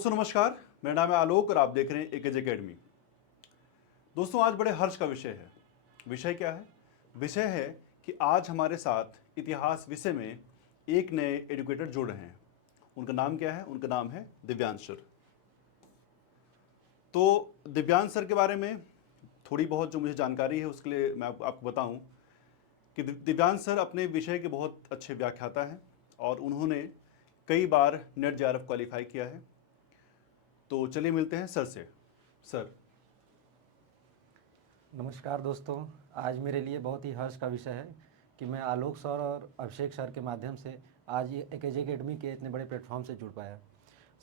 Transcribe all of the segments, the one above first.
दोस्तों नमस्कार, मेरा नाम है आलोक और आप देख रहे हैं एकेज एकेडमी। दोस्तों आज बड़े हर्ष का विषय है। विषय क्या है? विषय है कि आज हमारे साथ इतिहास विषय में एक नए एजुकेटर जुड़ रहे हैं। उनका नाम क्या है? उनका नाम है दिव्यांश सर। तो दिव्यांश सर के बारे में थोड़ी बहुत जो मुझे जानकारी है उसके लिए मैं आपको बताऊं कि दिव्यांश सर अपने विषय के बहुत अच्छे व्याख्याता हैं और उन्होंने कई बार नेट जेआरएफ क्वालिफाई किया है। तो चलिए मिलते हैं सर से। सर नमस्कार दोस्तों, आज मेरे लिए बहुत ही हर्ष का विषय है कि मैं आलोक सर और अभिषेक सर के माध्यम से आज ये एकेज एकेडमी के इतने बड़े प्लेटफॉर्म से जुड़ पाया।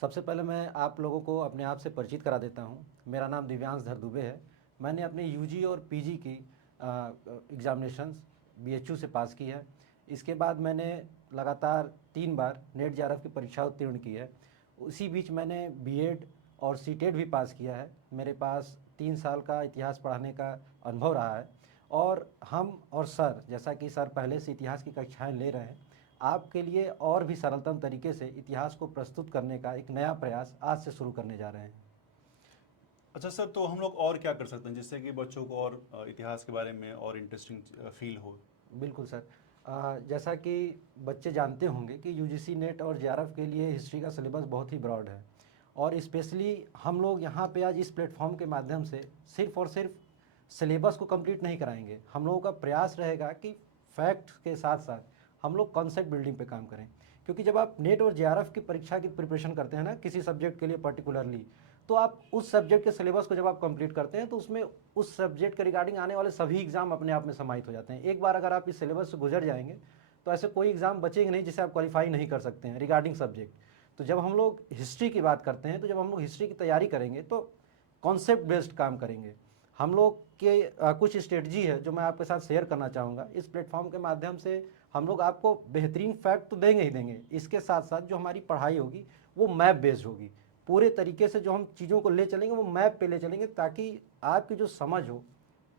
सबसे पहले मैं आप लोगों को अपने आप से परिचित करा देता हूँ। मेरा नाम दिव्यांश धर दुबे है। मैंने अपने यूजी और पीजी की एग्ज़ामिनेशंस बीएचयू से पास की है। इसके बाद मैंने लगातार 3 बार नेट जेआरएफ की परीक्षा उत्तीर्ण की है। उसी बीच मैंने बीएड और सीटेट भी पास किया है। मेरे पास 3 साल का इतिहास पढ़ाने का अनुभव रहा है और हम और सर, जैसा कि सर पहले से इतिहास की कक्षाएं ले रहे हैं, आपके लिए और भी सरलतम तरीके से इतिहास को प्रस्तुत करने का एक नया प्रयास आज से शुरू करने जा रहे हैं। अच्छा सर, तो हम लोग और क्या कर सकते हैं जिससे कि बच्चों को और इतिहास के बारे में और इंटरेस्टिंग फील हो? बिल्कुल सर। जैसा कि बच्चे जानते होंगे कि यूजीसी नेट और जेआरएफ के लिए हिस्ट्री का सिलेबस बहुत ही ब्रॉड है और स्पेशली हम लोग यहाँ पे आज इस प्लेटफॉर्म के माध्यम से सिर्फ और सिर्फ सिलेबस को कंप्लीट नहीं कराएंगे। हम लोगों का प्रयास रहेगा कि फैक्ट के साथ साथ हम लोग कॉन्सेप्ट बिल्डिंग पे काम करें, क्योंकि जब आप नेट और जेआरएफ की परीक्षा की प्रिपरेशन करते हैं ना किसी सब्जेक्ट के लिए पर्टिकुलरली, तो आप उस सब्जेक्ट के सिलेबस को जब आप कंप्लीट करते हैं तो उसमें उस सब्जेक्ट के रिगार्डिंग आने वाले सभी एग्जाम अपने आप में समाहित हो जाते हैं। एक बार अगर आप इस सिलेबस से गुजर जाएंगे तो ऐसे कोई एग्जाम बचेंगे नहीं जिसे आप क्वालिफाई नहीं कर सकते हैं रिगार्डिंग सब्जेक्ट। तो जब हम लोग हिस्ट्री की बात करते हैं, तो जब हम लोग हिस्ट्री की तैयारी करेंगे तो कॉन्सेप्ट बेस्ड काम करेंगे। हम लोग के कुछ स्ट्रेटजी है जो मैं आपके साथ शेयर करना चाहूँगा। इस प्लेटफॉर्म के माध्यम से हम लोग आपको बेहतरीन फैक्ट तो देंगे ही देंगे, इसके साथ साथ जो हमारी पढ़ाई होगी वो मैप बेस्ड होगी। पूरे तरीके से जो हम चीज़ों को ले चलेंगे वो मैप पे ले चलेंगे ताकि आपकी जो समझ हो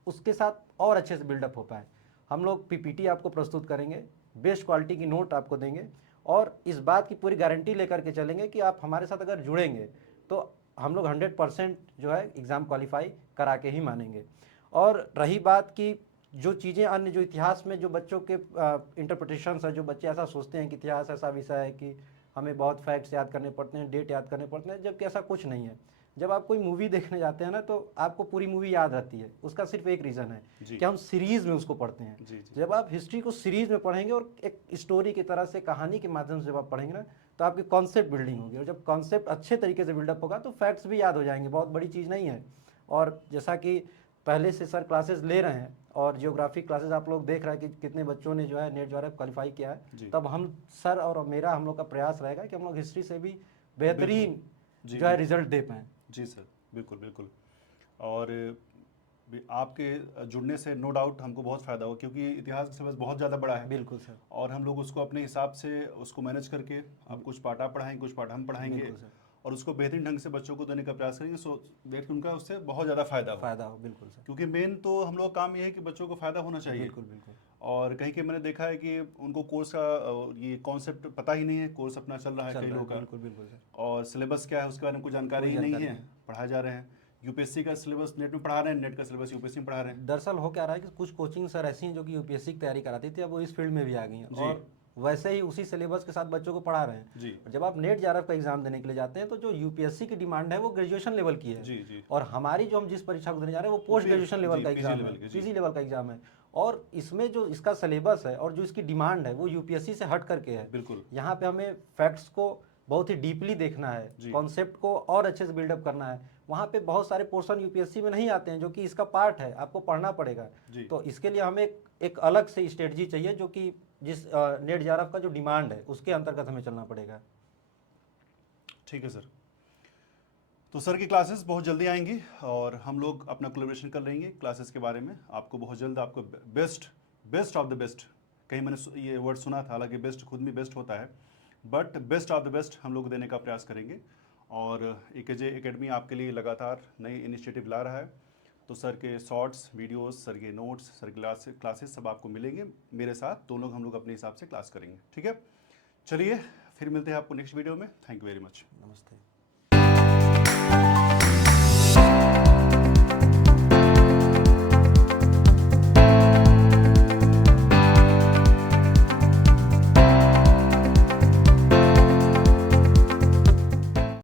उसके साथ और अच्छे से बिल्डअप हो पाए। हम लोग पीपीटी आपको प्रस्तुत करेंगे, बेस्ट क्वालिटी की नोट आपको देंगे और इस बात की पूरी गारंटी लेकर के चलेंगे कि आप हमारे साथ अगर जुड़ेंगे तो हम लोग 100% जो है एग्ज़ाम क्वालिफाई करा के ही मानेंगे। और रही बात कि जो चीज़ें अन्य जो इतिहास में जो बच्चों के इंटरप्रिटेशंस है, जो बच्चे ऐसा सोचते हैं कि इतिहास ऐसा विषय है कि हमें बहुत फैक्ट्स याद करने पड़ते हैं, डेट याद करने पड़ते हैं, जबकि ऐसा कुछ नहीं है। जब आप कोई मूवी देखने जाते हैं ना तो आपको पूरी मूवी याद रहती है। उसका सिर्फ एक रीज़न है कि हम सीरीज़ में उसको पढ़ते हैं। जी जी। जब आप हिस्ट्री को सीरीज़ में पढ़ेंगे और एक स्टोरी की तरह से, कहानी के माध्यम से जब आप पढ़ेंगे ना, तो आपकी कॉन्सेप्ट बिल्डिंग होगी और जब कॉन्सेप्ट अच्छे तरीके से बिल्डअप होगा तो फैक्ट्स भी याद हो जाएंगे। बहुत बड़ी चीज़ नहीं है। और जैसा कि पहले से सर क्लासेस ले रहे हैं और जियोग्राफी क्लासेस आप लोग देख रहे हैं कि कितने बच्चों ने जो है नेट द्वारा क्वालिफाई किया है, तब हम सर और मेरा हम लोग का प्रयास रहेगा कि हम लोग हिस्ट्री से भी बेहतरीन जो है रिजल्ट दे पाएँ। जी सर, बिल्कुल बिल्कुल। और आपके जुड़ने से नो डाउट हमको बहुत फ़ायदा हो, क्योंकि इतिहास का सिलेबस बहुत ज़्यादा बड़ा है। बिल्कुल सर। और हम लोग उसको अपने हिसाब से उसको मैनेज करके अब कुछ पार्ट आप पढ़ाएंगे, कुछ पार्ट हम पढ़ाएंगे और उसको बेहतरीन ढंग से बच्चों को देने का प्रयास करेंगे। सो वेट उनका उससे बहुत ज़्यादा फ़ायदा हो। बिल्कुल सर। क्योंकि मेन तो हम लोग काम ये है कि बच्चों को फ़ायदा होना चाहिए। बिल्कुल बिल्कुल। और कहीं कहीं मैंने देखा है कि उनको कोर्स का ये कॉन्सेप्ट पता ही नहीं है। कोर्स अपना चल रहा है कई लोगों का, बिल्कुल बिल्कुल सर। और सिलेबस क्या है उसके बारे में कोई जानकारी ही नहीं है, पढ़ाए जा रहे हैं। यूपीएससी का सिलेबस नेट में पढ़ा रहे हैं, नेट का सिलेबस यूपीएससी में पढ़ा रहे हैं। दरअसल हो क्या रहा है कि कुछ कोचिंग सर ऐसी हैं जो कि यूपीएससी की तैयारी कराती थी, अब वो इस फील्ड में भी आ गई हैं और वैसे ही उसी सिलेबस के साथ बच्चों को पढ़ा रहे हैं जी। और जब आप नेट जेआरएफ का एग्जाम देने के लिए जाते हैं तो जो यूपीएससी की डिमांड है वो ग्रेजुएशन लेवल की है। जी। और हमारी जो हम जिस परीक्षा को देने जा रहे हैं वो पोस्ट ग्रेजुएशन लेवल का एग्जाम है, पीजी लेवल का एग्जाम है। और इसमें जो इसका सिलेबस है और जो इसकी डिमांड है वो यूपीएससी से हट करके है। बिल्कुल। यहाँ पे हमें फैक्ट्स को बहुत ही डीपली देखना है, कॉन्सेप्ट को और अच्छे से बिल्डअप करना है। वहाँ पे बहुत सारे पोर्शन यूपीएससी में नहीं आते हैं जो कि इसका पार्ट है, आपको पढ़ना पड़ेगा। तो इसके लिए हमें एक अलग से स्ट्रेटजी चाहिए जो कि जिस नेट जेआरएफ का जो डिमांड है उसके अंतर्गत हमें चलना पड़ेगा। ठीक है सर। तो सर की क्लासेस बहुत जल्दी आएंगी और हम लोग अपना कोलैबोरेशन कर लेंगे क्लासेस के बारे में। आपको बहुत जल्द आपको बेस्ट ऑफ द बेस्ट, कहीं मैंने ये वर्ड सुना था, हालांकि बेस्ट खुद में बेस्ट होता है, but best of the best हम लोग देने का प्रयास करेंगे। और एकेज एकेडमी आपके लिए लगातार नई इनिशिएटिव ला रहा है। तो सर के शॉर्ट्स वीडियोस, सर के नोट्स, सर की क्लासेस सब आपको मिलेंगे मेरे साथ। दोनों हम लोग अपने हिसाब से क्लास करेंगे। ठीक है, चलिए फिर मिलते हैं आपको नेक्स्ट वीडियो में। Thank you very much. नमस्ते। धन्यवाद।